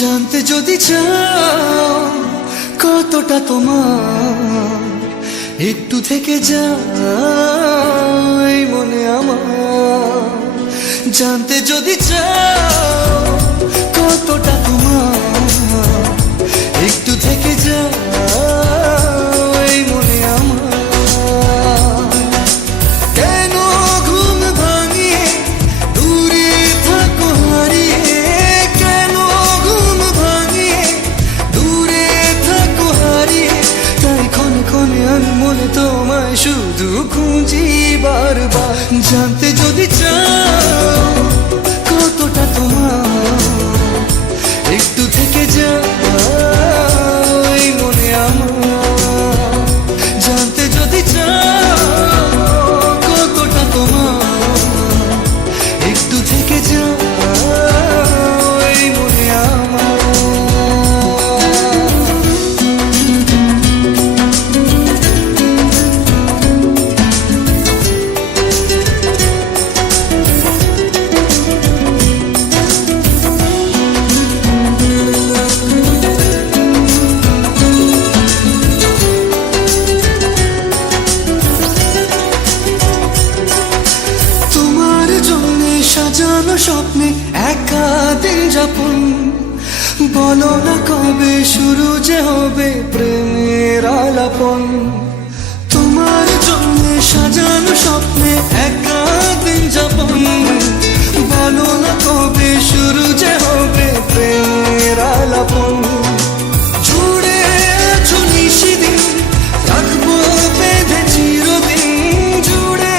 জানতে যদি চাও কতটা তোমার, একটু থেকে যাই মনে আমার। জানতে যদি চাও কতটা তোমার, একটু থেকে যাই মনে আমার। কেন ঘুম ভাঙিয়ে দূরে থাকো হারিয়ে, কেন ঘুম ভাঙিয়ে দূরে থাকো হারিয়ে, তাই ক্ষণে ক্ষণে আমি মনে তোমায় শুধু খুঁজি বারবার। জানতে যদি চাও কতটা তোমার, একটু থেকে যাই মনে আমার। জানতে যদি চাও কতটা তোমার, একটু থেকে যাই মনে আমার। সাজানো স্বপ্নে একা দিন যাপন, বলো না কবে শুরু যে হবে প্রেমের আলাপন। তোমার জন্য সাজানো স্বপ্নে একা দিন যাপন, বলো না কবে শুরু যে হবে প্রেমের আলাপন। জুড়ে আছো নিশিদিন, রাখবো বেঁধে চিরদিন। জুড়ে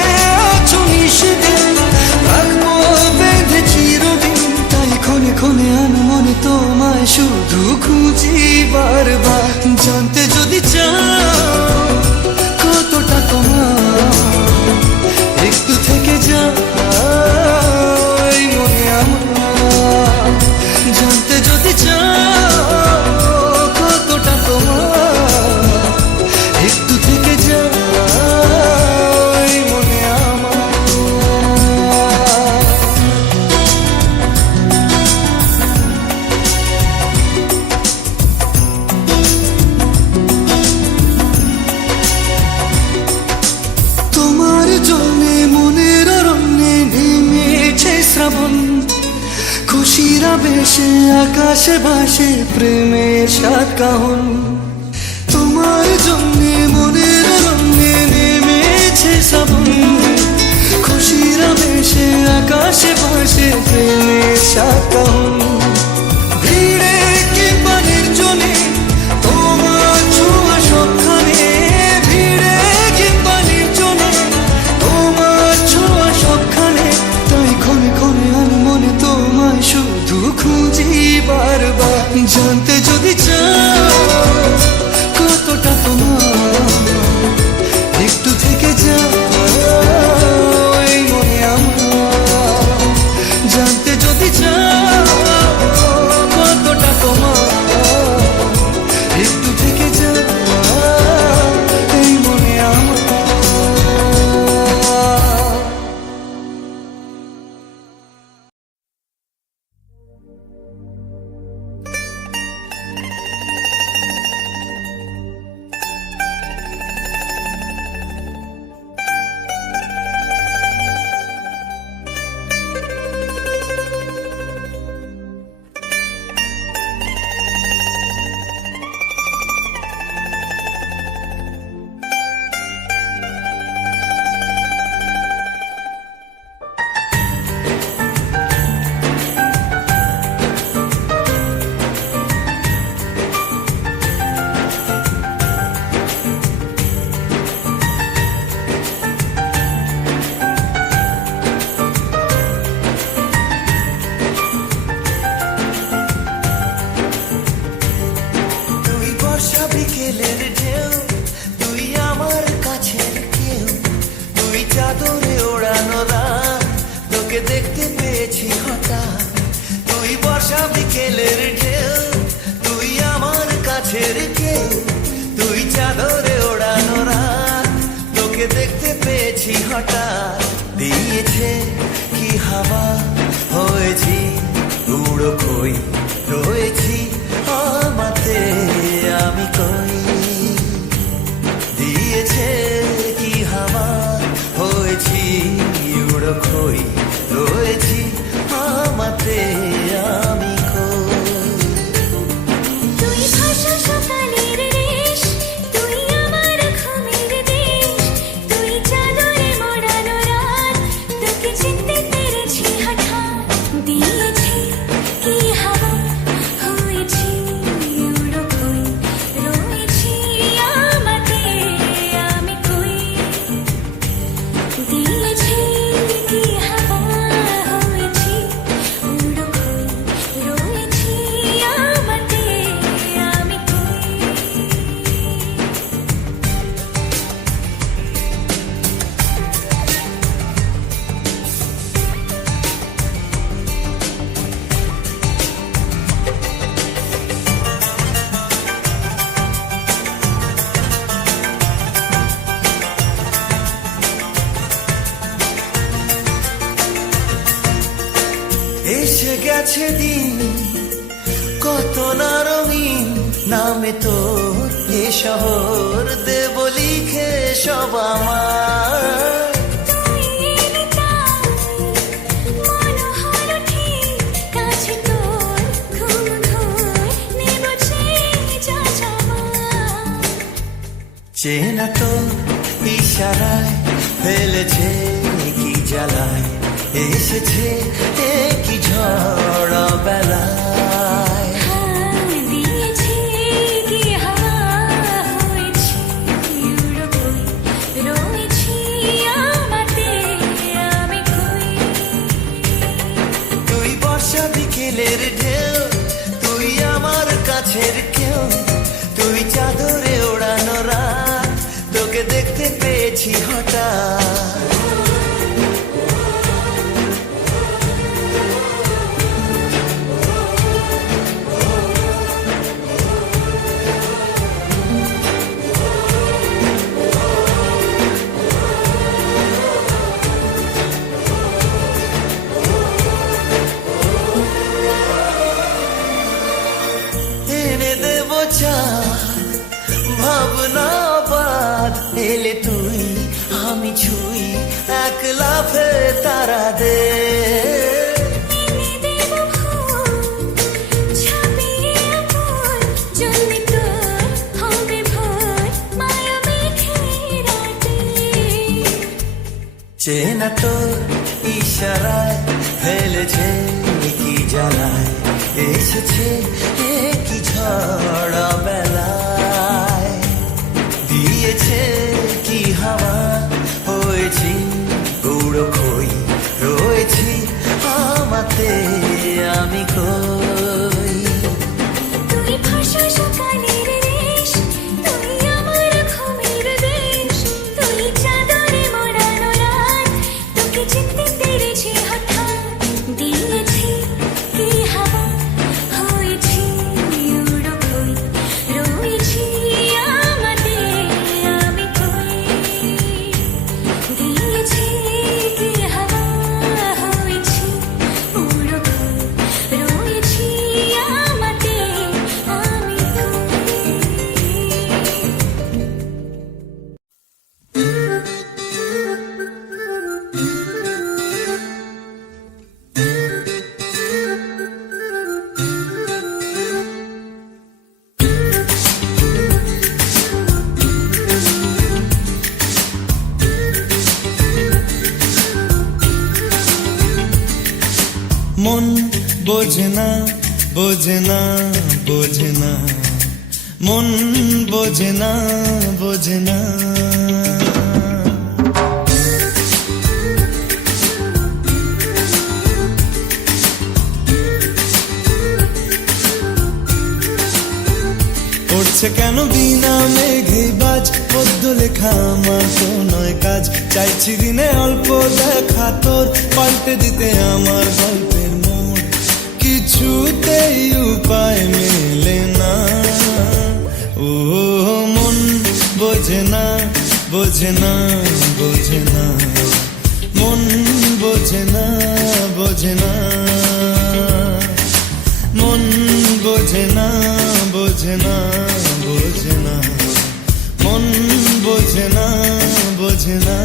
আছো নিশিদিন, রাখবো বেঁধে চিরদিন। তাই ক্ষণে ক্ষণে আমি মনে তোমায় শুধু খুঁজি বারবার। জানতে যদি চাও কতটা তোমার, একটু থেকে যাই মনে আমার। জানতে যদি চাও কতটা তোমার, একটু থেকে যাই মনে আমার। তোমার জন্যে মনের অরণ্যে নেমেছে শ্রাবণ, খুশির আবেশে আকাশে ভাসে প্রেমের সাত কাহন। তোমার জন্যে মনের অরণ্যে নেমেছে শ্রাবণ, খুশির আবেশে আকাশে ভাসে প্রেমের সাত কাহন। ভিড়ে কিংবা নির্জনে তোমার ছোঁয়া সবখানে, ভিড়ে কিংবা নির্জনে তোমার ছোঁয়া সবখানে। তাই ক্ষণে ক্ষণে আমি মনে তোমায় শুধু খুঁজি বারবার। জানতে যদি চাও কতটা তোমার, একটু থেকে যাই মনে আমার। জানতে যদি চাও কতটা তোমার, একটু থেকে যাই মনে আমার। দেখতে পেয়েছি হঠাৎ, তুই বর্ষা বিকেলের ঢেউ, তুই আমার কাছের কেউ, তুই চাদরে ওড়ানো রাত, তোকে দেখতে পেয়েছি হঠাৎ। দিয়েছে কি হাওয়া, হয়েছি উড়ো খই, রয়েছি কই রয়েছি আমাতে আমি তুই ভাষা সকালের রেশ, তুই আমার ঘুমের দেশ, তুই চাদরে মোড়ানো রাত, তোকে চিনতে পেরেছি হঠাৎ, দিয়েছি কি হাওয়া, হয়েছি উড়ো কই, রয়েছি আমাতে আমি কই, দিয়েছি কি হাওয়া, হয়েছি উড়ো কই, রয়েছি আমাতে আমি কই। এসে গেছে দিন কত না রঙিন নামে তোর এ শহর দেব লিখে সব আমার তুই এলি তাই মন হলো ঠিক কাছে তোর ঘুম ঘোর নেব যা চাওয়া চেনা তো ইশারায় ফেলেছে কি জ্বালায় এসেছে কি ঝড় বেলায় দিয়েছি কি হাওয়া হয়েছি উড়ো কই রয়েছি আমাতে আমি কই তুই বর্ষা বিকেলের ঢেউ তুই আমার কাছের কেউ তুই চাদরে ওড়ানো রাত তোকে দেখতে পেয়েছি হঠাৎ এনে দেব চাঁদ ভাবনা বাদ এলে তুই আমি ছুই এক লাফে তারা দে এনে দেব ফুল ছাপিয়ে ফুল জন্মে তোর হবে ভোর মায়া মেঘে রাতে চেনা তো ইশারায় ফেলেছে কি জ্বালায় এসেছে কি ঝড় বেলায় দিয়েছে কি হাওয়া হয়েছি উড়ো কই রয়েছি আমাতে আমি কই তুই ভাষা সকালের রেশ, তুই আমার ঘুমের দেশ, তুই চাদরে মোড়ানো রাত, তোকে চিনতে পেরেছি হঠাৎ, দিয়েছি কি হাওয়া, হয়েছি উড়ো কই, রয়েছি আমাতে আমি কই, দিয়েছি কি হাওয়া, হয়েছি উড়ো কই, রয়েছি আমাতে আমি মন বোঝে না বোঝে না বোঝে না মন বোঝে না বোঝে না পড়ছে কেন বিনা মেঘে বাজ পদ্য লেখা আমার তো নয় কাজ চাইছি দিনে অল্প দেখা তোর পাল্টে দিতে আমার গল্পের মোড় কিছুতেই উপায় মেলে না ও মন বোঝে না বোঝে না বোঝে না মন বোঝে না বোঝে না মন বোঝে না বোঝে না বোঝে না মন বোঝে না বোঝে না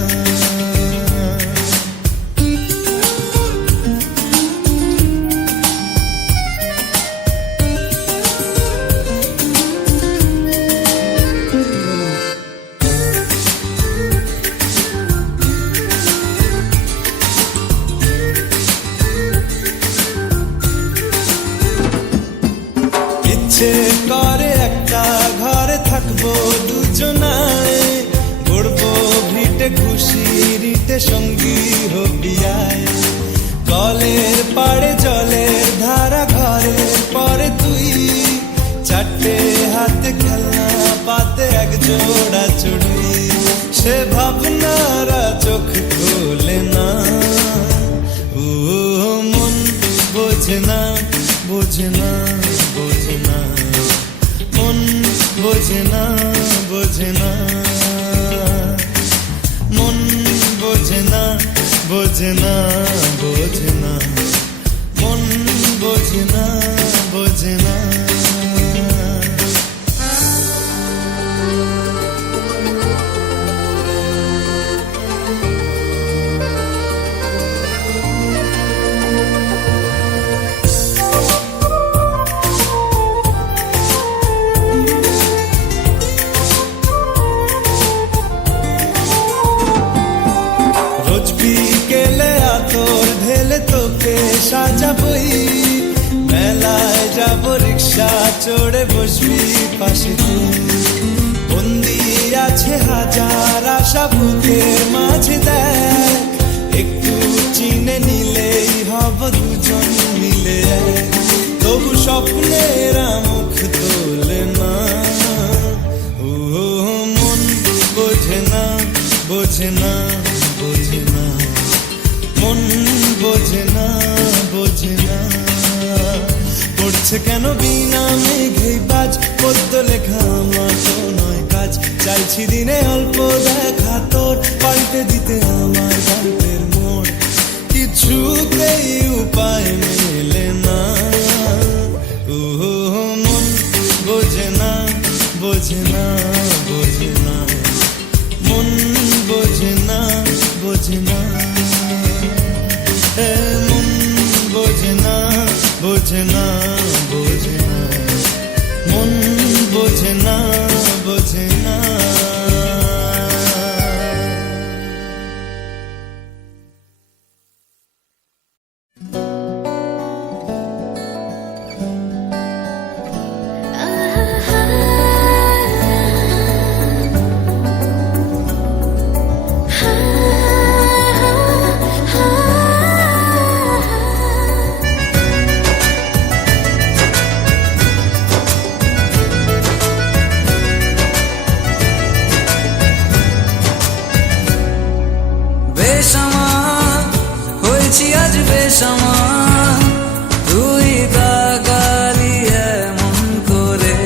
ইচ্ছে করে একটা ঘরে থাকবো দুজনায়, গড়বো ভিটে খুশিরিতে সঙ্গী হবিয়ায়। কলের পাড়ে জলের ধারা ঘরের পরে তুই, চারটে হাতে খেলনা পাতে এক জোড়া চুড়ি। সে ভাবনারা চোখ খোলে না, ও মন বোঝে না, বোঝে না, বোঝে না, মন বোঝে না, বোঝে না, মন বোঝে না, বোঝে না, বোঝে না, মন বোঝে না, বোঝে না। রোজ বিকেলে আতর ঢেলে তোকে সাজাবই, মেলায় যাব রিক্সা চড়ে বসবি পাশে তুই। বন্দি আছে হাজার আশা বুকের মাঝে, দেখ একটু চিনে নিলেই হব দুজন মিলে এক। তবু স্বপ্নের মুখ তোলে না, ও মন বোঝে না, বোঝে না, বোঝে না, মন বোঝে না, বোঝে না। পড়ছে কেন বিনা মেঘেই বাজ, পদ্য লেখা আমার তো নয় কাজ। চাইছি দিনে অল্প দেখা তোর, পাল্টে দিতে আমার গল্পের মোড়। কিছুতেই উপায় মেলে না, ও মন বোঝে না, বোঝে না, বোঝে না, মন বোঝে না, বোঝে না, মন বোঝে না, বোঝে না, বোঝে না, মন বোঝে না, বোঝে না। বেসামাল হয়েছি আজ বেসামাল, তুই তাকালি এমন করে।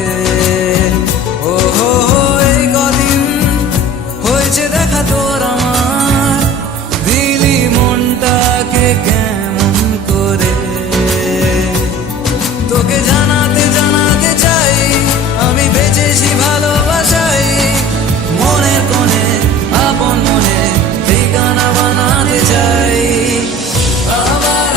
ও হো হো, এই কদিন হয়েছে দেখা তোর আমার, দিলি মনটাকে কেমন করে। তোকে জানাতে জানাতে চাই আমি বেঁচেছি ভালোবাসাই, মনের কোণে আপন মনে ঠিকানা বানাতে চাই। আবার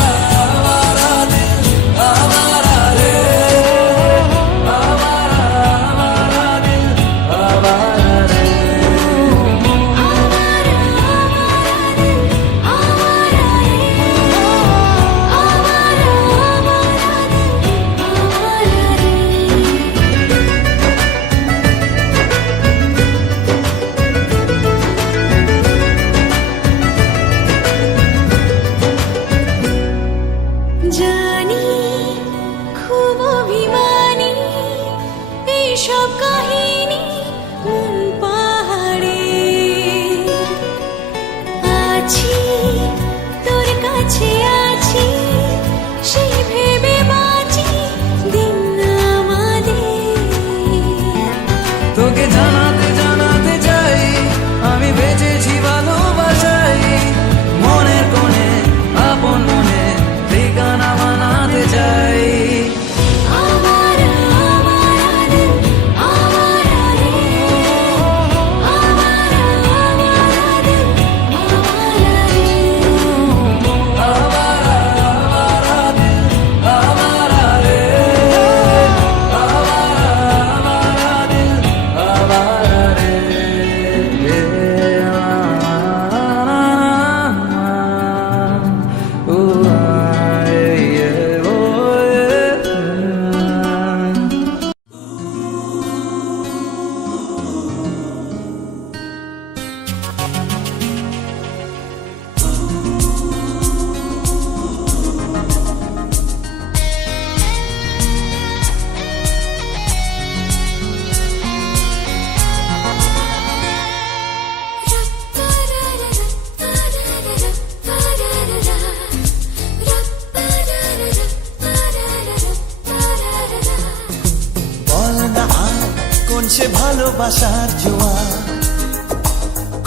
সে ভালোবাসার জোয়ার,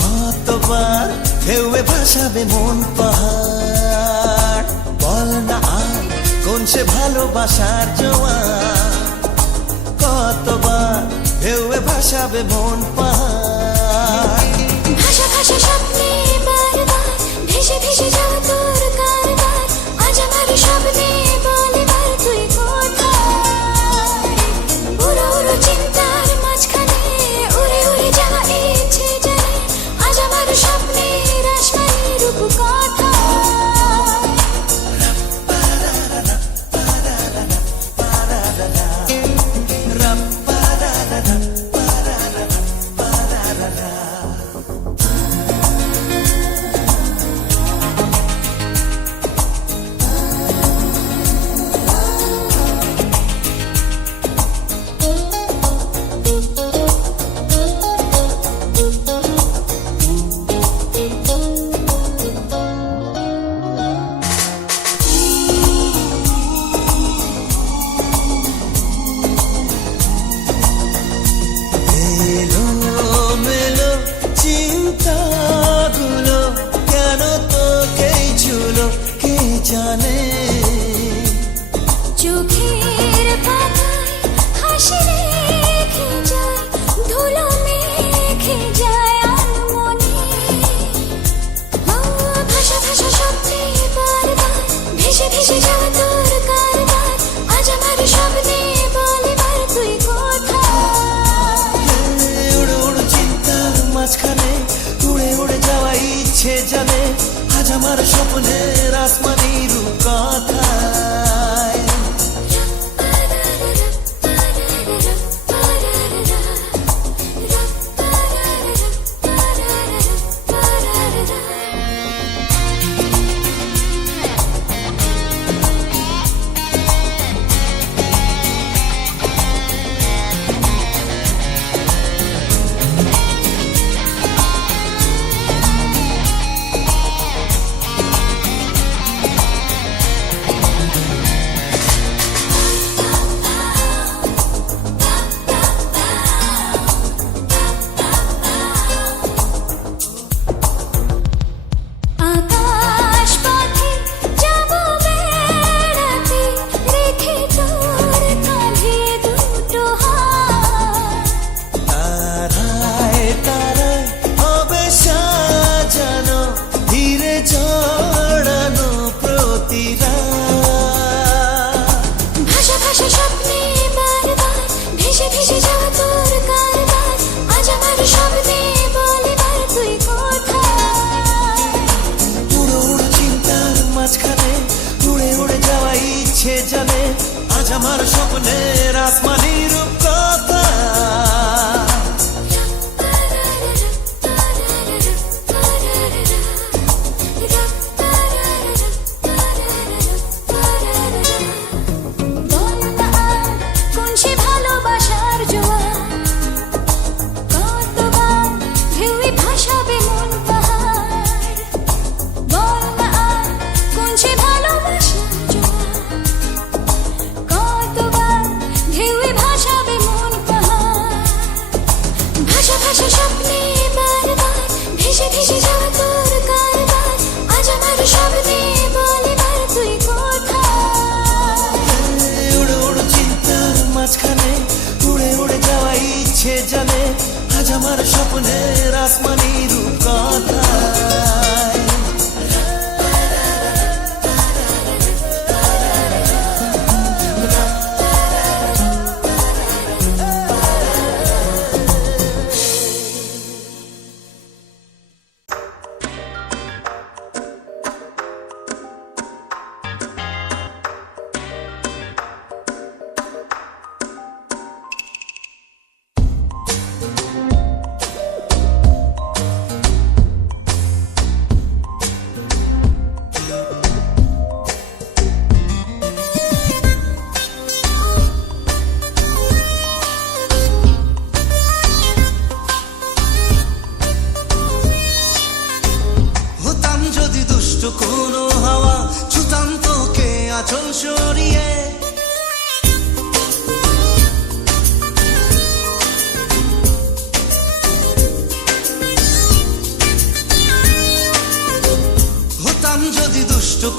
কতবার ঢেউয়ে ভাসাবে মন পাহাড়। বল না আর কোন সে ভালোবাসার জোয়ার, কতবার ঢেউয়ে ভাসাবে মন পাহাড়। ভাষা ভাষা স্বপ্নে বারবার ভেসে ভেসে যাও তোর কারবার, আজ আমার স্বপ্নে বল এবার তুই কোথায়। উড়ো উড়ো চিন্তার মাঝখানে উড়ে উড়ে যাওয়া ইচ্ছে জানে, আজ আমার স্বপ্নের আসমানি রূপ কোথায়। এলো মেলো চিন্তাগুলো কেন তোকেই ঝুলো কে জানে। চোখের পাতায় হাসি রেখে যায়, ধুলো মেখে যায় আনমনে। ভাষা ভাষা স্বপ্নে বারবার ভেসে ভেসে যাওয়া তোর কারবার, আজ আমার স্বপ্নে বল এবার তুই কোথায়। উড়ো উড়ো চিন্তার মাঝখানে উড়ে উড়ে যাওয়া ইচ্ছে জানে, আজ আমার স্বপ্নের আসমানি রূপ কথায়। আকাশ পথে যাব বেড়াতে, রেখে তোর কাঁধে দুটো হাত। তারায় তারায় হবে সাজানো ধীরে জড়ানো প্রতিরা। ভাষা ভাষা স্বপ্নে বারবার ভেসে ভেসে যাওয়া তোর কারবার, আজ আমার স্বপ্নে বল এবার তুই কোথায়। উড়ো উড়ো চিন্তার মাঝখানে উড়ে উড়ে যাওয়া ইচ্ছে জানে, আজ আমার স্বপ্নের আসমানি রূপ কথা। বল না আর কোন সে ভালোবাসার জোয়ার, কতবার ঢেউয়ে ভাসাবে মন পাহাড়। বল না আর কোন সে ভালোবাসার জোয়ার, কতবার ঢেউয়ে ভাসাবে মন পাহাড়। ভাষা ভাষা স্বপ্নে বারবার ভেসে ভেসে যাওয়া তোর কারবার, আজ আমার স্বপ্নে বল এবার তুই কোথায়। উড়ো উড়ো চিন্তার মাঝখানে উড়ে উড়ে যাওয়া ইচ্ছে জানে, আজ আমার স্বপ্নের আসমানি রূপ কথায়।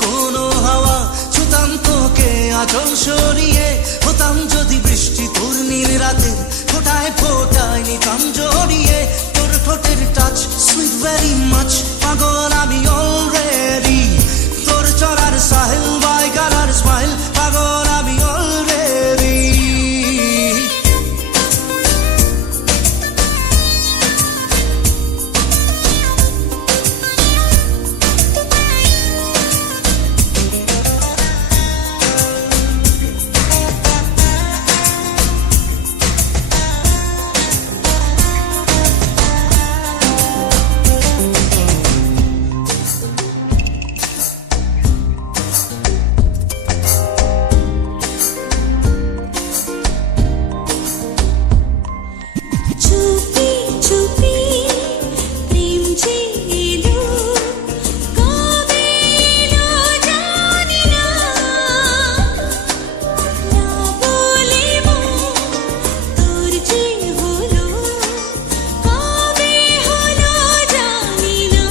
কোনো হাওয়া, ছুতাম তোকে আঁচল সরিয়ে, হতাম যদি বৃষ্টি তোর নীল রাতে, ফোটায় ফোটায় নিতাম জড়িয়ে, তোর ঠোঁটের টাচ সুইট ভেরি মাচ, পাগল আমি অলরেডি, তোর চলার সাহেল বাই গালার স্মাইল, পাগল আমি অলরেডি। চুপি চুপি প্রেম যে এলো, কবে এলো জানি না, না বলে তোর যে হলো, কবে হলো জানি না।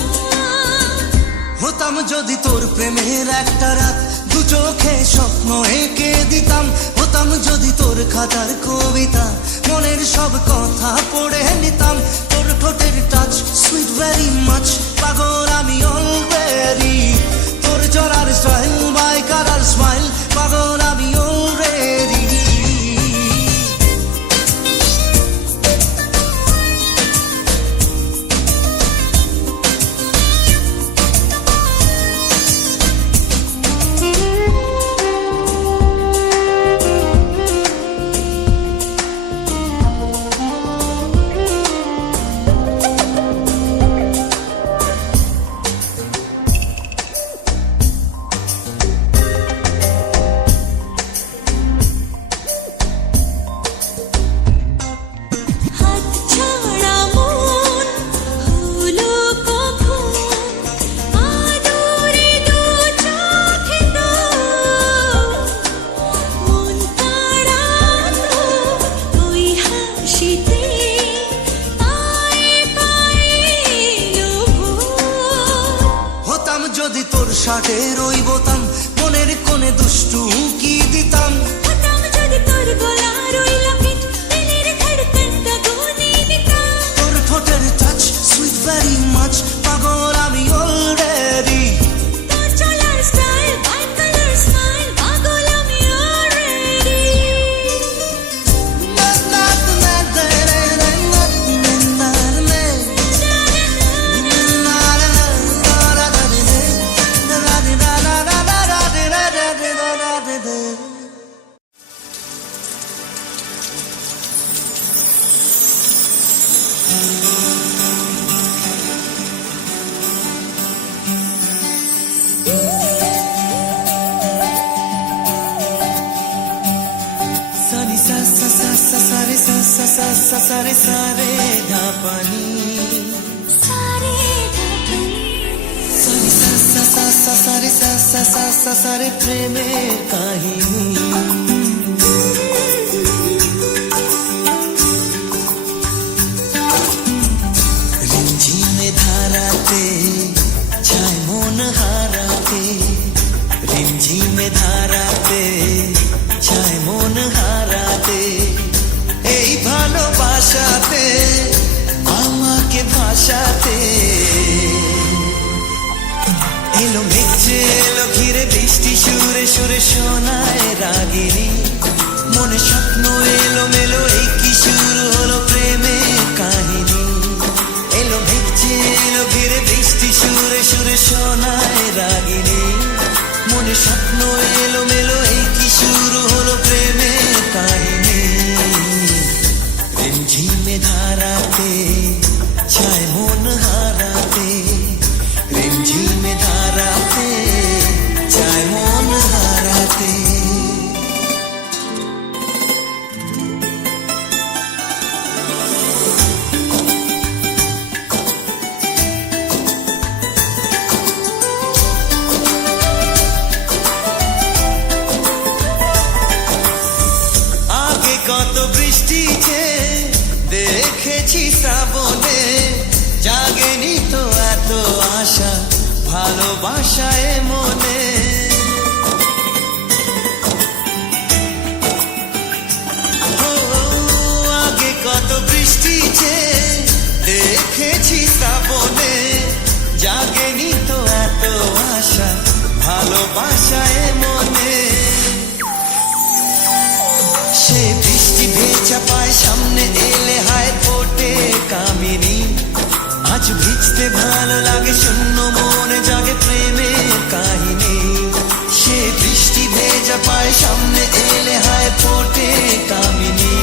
হতাম যদি তোর প্রেমের একটা রাত, দু চোখে স্বপ্ন এঁকে দিতাম, হতাম যদি তোর খাতার কবিতা, মনের সব কথা পড়ে নিতাম, তোর ঠোঁটের টাচ সুইট ভেরি মাচ, পাগল আমি অলরেডি, তোর চলার স্টাইল বাই কালার স্মাইল, পাগল আমি অলরেডি। হাত ছাড়া মন হলো কখন, আদরে দু চোখে তো মন কাড়ানো ওই হাসিতে, পায়ে পায়ে এলো ভোর। হতাম যদি তোর শার্টের ওই বোতাম, মনের কোণে দুষ্টু কি দিতাম, হতাম যদি তোর গলার ওই লকেট, দিলের ধড়কনটা গুনে নিতাম, তোর ঠোঁটের টাচ সুইট ভেরি মাচ, পাগল আমি অলরেডি, তোর চলার স্টাইল বাই কালার স্মাইল, পাগল আমি অলরেডি। সানি সা সা সা সা সা রে সা সা সা সা সা রে সা রে ধা পানি, সারে ঢাকনি, সানি সা সা সা সা সা রে সা সা সা সা সা রে প্রেমের কাহিনী। রিমঝিমে ধারাতে ছায় মন হারাতে, রিমঝিমে ধারাতে ছায় মন হারাতে, এই ভালোবাসাতে আমাকে ভাসাতে, এলো মেঘে এলো ঘিরে বৃষ্টি সুরে সুরে শোনায় রাগিনী, মনে স্বপ্ন এলো মেলো এই কি শুরু হলো প্রেমের কাহিনী, এলো মেঘে এলো ঘিরে বৃষ্টি সুরে সুরে শোনায় রাগিনী, মনে স্বপ্ন এলো মেলো এই কি শুরু হলো প্রেমের কাহিনী। রিমঝিমে ধারাতে ছায় মন হারাতে, রিমঝিমে ধারাতে ছায় মন হারাতে। শ্রাবণে জাগেনি তো এত আশা ভালোবাসায় মনে ভাষায় মনে সে বৃষ্টি ভেজা পায় সামনে এলে হায় ফোটে কামিনী আজ ভিজতে ভালো লাগে শূন্য মনে জাগে প্রেমের কাহিনী সে বৃষ্টি ভেজা পায় সামনে এলে হায় ফোটে কামিনী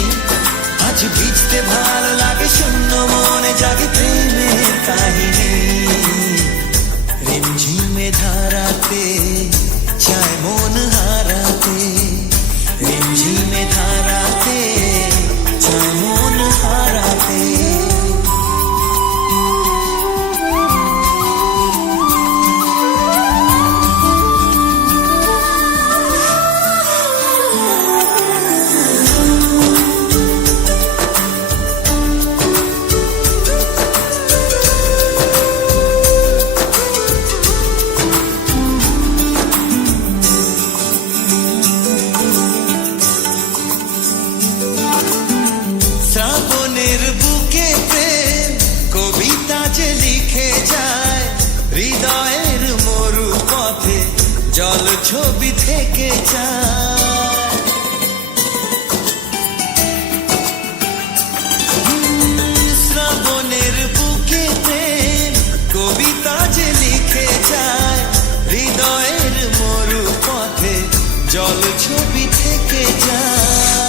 আজ ভিজতে ভালো লাগে শূন্য মনে জাগে প্রেমের কাহিনী রিমঝিমে ধারাতে চায় মন হারাতে রিমঝিমে ধারাতে চায় মন হারাতে শ্রাবণের বুকে প্রেম কবিতা যে লিখে যায় হৃদয়ের মরু পথে জল ছবি থেকে যায় শ্রাবণের বুকে প্রেম কবিতা যে লিখে যায় হৃদয়ের মরু পথে জল ছবি থেকে যায়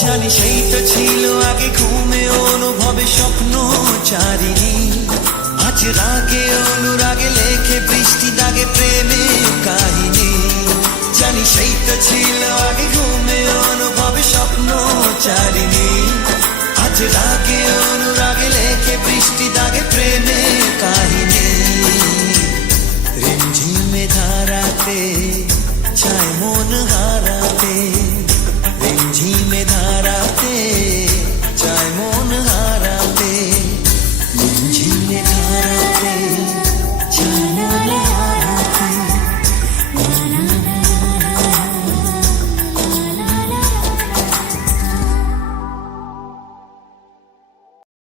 জানি সেই তো ছিল আগে ঘুমে অনুভবে স্বপ্ন চারিণী আজ রাগে অনুরাগে লেখে বৃষ্টি দাগে প্রেমে কাহিনী জানি সেই তো ছিল আগে ঘুমে অনুভবে স্বপ্ন চারিণী আজ রাগে